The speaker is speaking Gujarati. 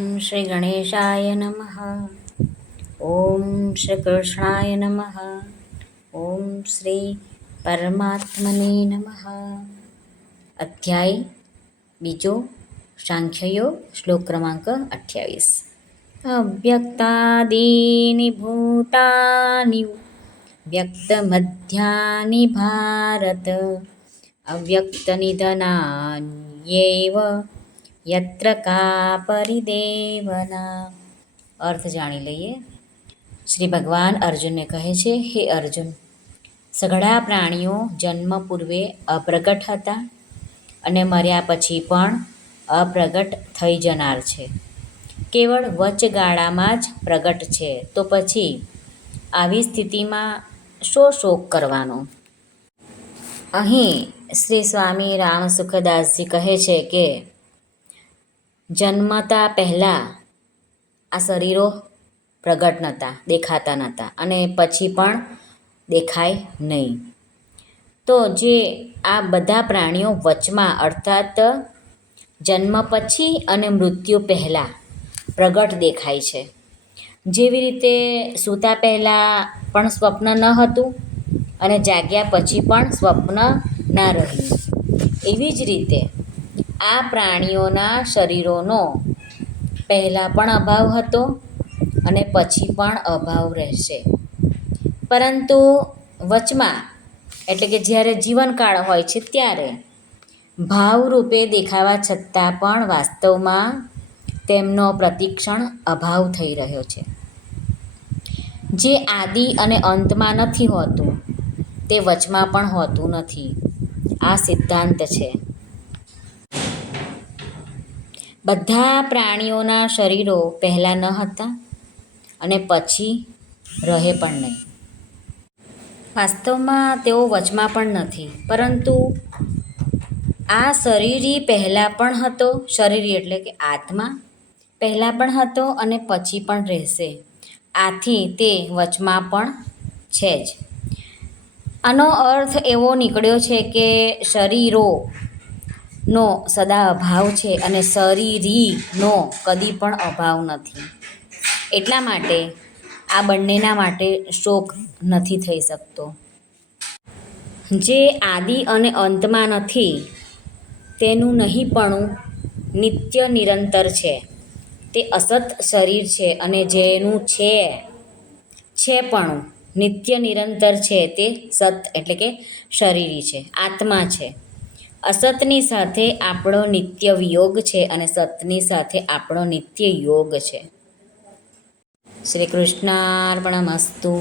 શ્રી ગણેશાય નમઃ. ઓમ શ્રી કૃષ્ણાય નમઃ. ઓમ શ્રી પરમાત્મને નમઃ. અધ્યાય બીજો, સાંખ્યયોગ, શ્લોક ક્રમાંક 28. અવ્યક્તાદીનિ ભૂતાનિ વ્યક્તમધ્યાનિ ભારત અવ્યક્તનિધનાન્યૈવ યત્ર કા પરિદેવના. અર્થ જાણી લઈએ. શ્રી ભગવાન અર્જુનને કહે છે, હે અર્જુન, સઘળા પ્રાણીઓ જન્મ પૂર્વે અપ્રગટ હતા અને મર્યા પછી પણ અપ્રગટ થઈ જનાર છે. કેવળ વચગાળામાં જ પ્રગટ છે, તો પછી આવી સ્થિતિમાં શો શોક કરવાનો? અહીં શ્રી સ્વામી રામસુખદાસજી કહે છે કે જન્મતા પહેલાં આ શરીરો પ્રગટ નહોતા, દેખાતા નહોતા અને પછી પણ દેખાય નહીં. તો જે આ બધા પ્રાણીઓ વચમાં અર્થાત જન્મ પછી અને મૃત્યુ પહેલાં પ્રગટ દેખાય છે. જેવી રીતે સૂતા પહેલાં પણ સ્વપ્ન ન હતું અને જાગ્યા પછી પણ સ્વપ્ન ના રહ્યું, એવી જ રીતે આ પ્રાણીઓના શરીરોનો પહેલાં પણ અભાવ હતો અને પછી પણ અભાવ રહેશે. પરંતુ વચમાં એટલે કે જ્યારે જીવનકાળ હોય છે ત્યારે ભાવરૂપે દેખાવા છતાં પણ વાસ્તવમાં તેમનો પ્રતિક્ષણ અભાવ થઈ રહ્યો છે. જે આદિ અને અંતમાં નથી હોતું તે વચમાં પણ હોતું નથી. આ સિદ્ધાંત છે. બધા પ્રાણીઓના શરીરો પહેલાં ન હતા અને પછી રહે પણ નહીં. વાસ્તવમાં તેઓ વચમાં પણ નથી, પરંતુ આ શરીરી પહેલાં પણ હતો. શરીરી એટલે કે આત્મા પહેલાં પણ હતો અને પછી પણ રહેશે. આથી તે વચમાં પણ છે જ. આનો અર્થ એવો નીકળ્યો છે કે શરીરોનો સદા અભાવ છે અને શરીરીનો કદી પણ અભાવ નથી. એટલા માટે આ બંનેના માટે શોક નથી થઈ શકતો. જે આદિ અને અંતમાં નથી તેનું નહીંપણું નિત્ય નિરંતર છે. તે અસત શરીર છે અને જેનું છેપણું નિત્ય નિરંતર છે તે સત એટલે કે શરીરી છે, આત્મા છે. અસતની સાથે આપણો નિત્ય વિયોગ છે અને સતની સાથે આપણો નિત્ય યોગ છે. શ્રી કૃષ્ણાર્પણમસ્તુ.